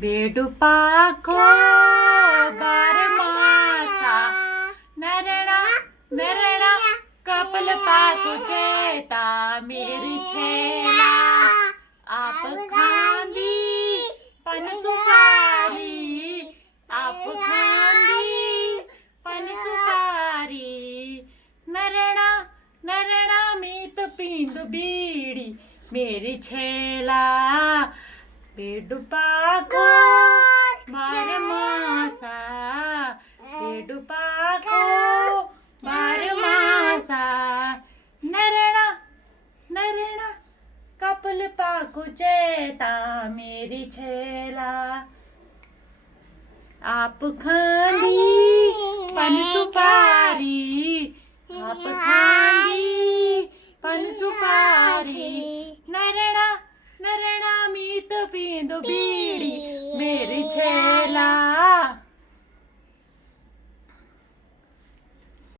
बेडूपाखो बारमासा नरणा नरणा couple पाको चेता मेरी छेला आप खांदी पण सुपारी आप खांदी पण सुपारी नरणा नरणा मीत पींदु बीड़ी मेरी छेला बेडूपाखो बारमासा बेडूपाखो बारमासा नरणा नरणा कपल पाखो चेता मेरी छेला आप खांदी पण सुपारी आप खांदी पण सुपारी नरणा नरणा मीत पींदु बीड़ी मेरी छेला